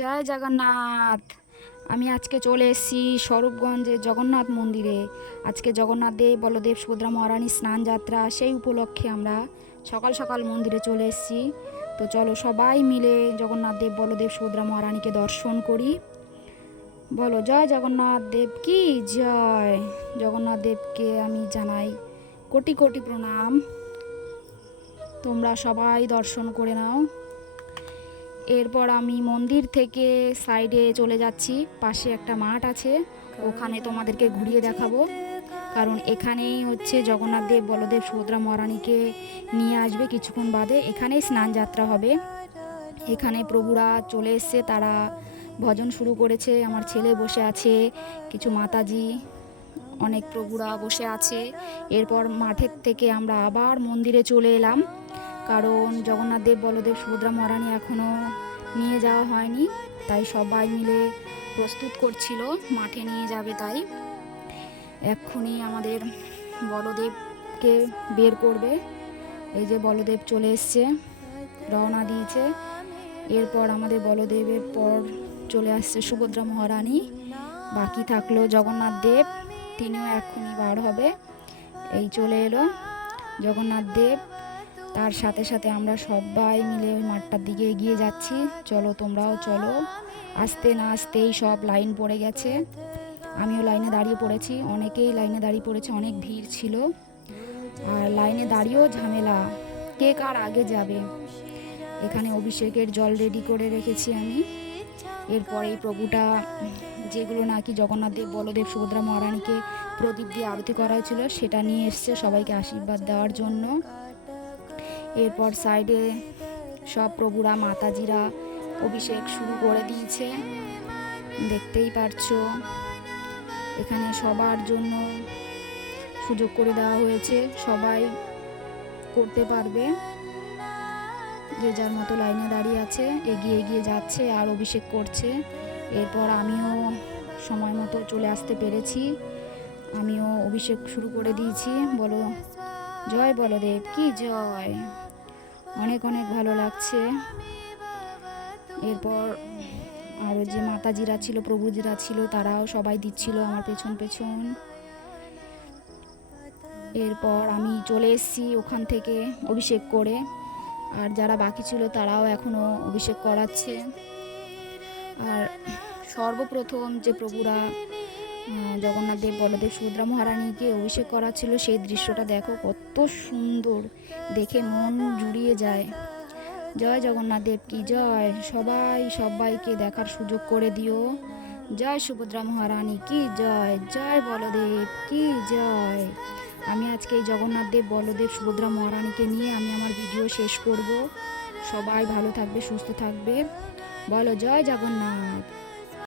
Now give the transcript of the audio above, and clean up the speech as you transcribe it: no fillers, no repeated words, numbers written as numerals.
জয় জগন্নাথ। আমি আজকে চলে এসেছি স্বরূপগঞ্জের জগন্নাথ মন্দিরে। আজকে জগন্নাথ দেব বলদেব সুভদ্রা মহারানীর স্নান যাত্রা, সেই উপলক্ষে আমরা সকাল সকাল মন্দিরে চলে এসেছি। তো চলো সবাই মিলে জগন্নাথ দেব বলদেব সুভদ্রা মহারানীকে দর্শন করি। বলো জয় জগন্নাথ দেব কি জয়। জগন্নাথ দেবকে আমি জানাই কোটি কোটি প্রণাম। তোমরা সবাই দর্শন করে নাও। এরপর আমি মন্দির থেকে সাইডে চলে যাচ্ছি, পাশে একটা মাঠ আছে, ওখানে তোমাদেরকে ঘুরিয়ে দেখাবো। কারণ এখানেই হচ্ছে জগন্নাথ দেব বলদেব সুভদ্রা মহারানীকে নিয়ে আসবে কিছুক্ষণ বাদে, এখানেই স্নান যাত্রা হবে। এখানে প্রভুরা চলে এসছে, তারা ভজন শুরু করেছে। আমার ছেলে বসে আছে, কিছু মাতাজি, অনেক প্রভুরা বসে আছে। এরপর মাঠের থেকে আমরা আবার মন্দিরে চলে এলাম, কারণ জগন্নাথ দেব বলদেব সুভদ্রা মহারানী এখনও নিয়ে যাওয়া হয়নি, তাই সবাই মিলে প্রস্তুত করছিল মাঠে নিয়ে যাবে। তাই এক্ষুনি আমাদের বলদেবকে বের করবে। এই যে বলদেব চলে এসছে, রওনা দিয়েছে। এরপর আমাদের বলদেবের পর চলে আসছে সুভদ্রা মহারানী, বাকি থাকলো জগন্নাথ দেব, তিনিও এক্ষুনি বার হবে। এই চলে এলো জগন্নাথ দেব, তার সাথে সাথে আমরা সবাই মিলে ওই মাঠটার দিকে এগিয়ে যাচ্ছি। চলো তোমরাও চলো। আসতে না আসতেই সব লাইন পড়ে গেছে, আমিও লাইনে দাঁড়িয়ে পড়েছি, অনেকেই লাইনে দাঁড়িয়ে পড়েছে, অনেক ভিড় ছিল। আর লাইনে দাঁড়িয়েও ঝামেলা, কে কার আগে যাবে। এখানে অভিষেকের জল রেডি করে রেখেছি আমি। এরপর এই প্রভুটা, যেগুলো নাকি জগন্নাথ দেব বলদেব সুভদ্রা মহারানীকে প্রদীপ দিয়ে আরতি করা হয়েছিল, সেটা নিয়ে এসছে সবাইকে আশীর্বাদ দেওয়ার জন্য। এরপর সাইডে সব প্রভুরা মাতাজিরা অভিষেক শুরু করে দিয়েছে, দেখতেই পারছো। এখানে সবার জন্য সুযোগ করে দেওয়া হয়েছে, সবাই করতে পারবে, যে যার মতো লাইনে দাঁড়িয়ে আছে, এগিয়ে এগিয়ে যাচ্ছে আর অভিষেক করছে। এরপর আমিও সময় মতো চলে আসতে পেরেছি, আমিও অভিষেক শুরু করে দিয়েছি। বলো জয় বলদেব কি জয়। অনেক অনেক ভালো লাগছে। এরপর আরও যে মাতাজিরা ছিল, প্রভুজিরা ছিল, তারাও সবাই দিচ্ছিল আমার পেছন পেছন। এরপর আমি চলে এসেছি ওখান থেকে অভিষেক করে, আর যারা বাকি ছিল তারাও এখনও অভিষেক করাচ্ছে। আর সর্বপ্রথম যে প্রভুরা জগন্নাথ দেব বলদেব সুভদ্রা মহারানীকে অভিষেক করাচ্ছিল, সেই দৃশ্যটা দেখো কত সুন্দর, দেখে মন জুড়িয়ে যায়। জয় জগন্নাথ দেব কি জয়। সবাই সবাইকে দেখার সুযোগ করে দিও। জয় সুভদ্রা মহারানী কি জয়, জয় বলদেব কি জয়। আমি আজকে এই জগন্নাথ দেব বলদেব সুভদ্রা মহারানীকে নিয়ে আমি আমার ভিডিও শেষ করব। সবাই ভালো থাকবে, সুস্থ থাকবে। বলো জয় জগন্নাথ।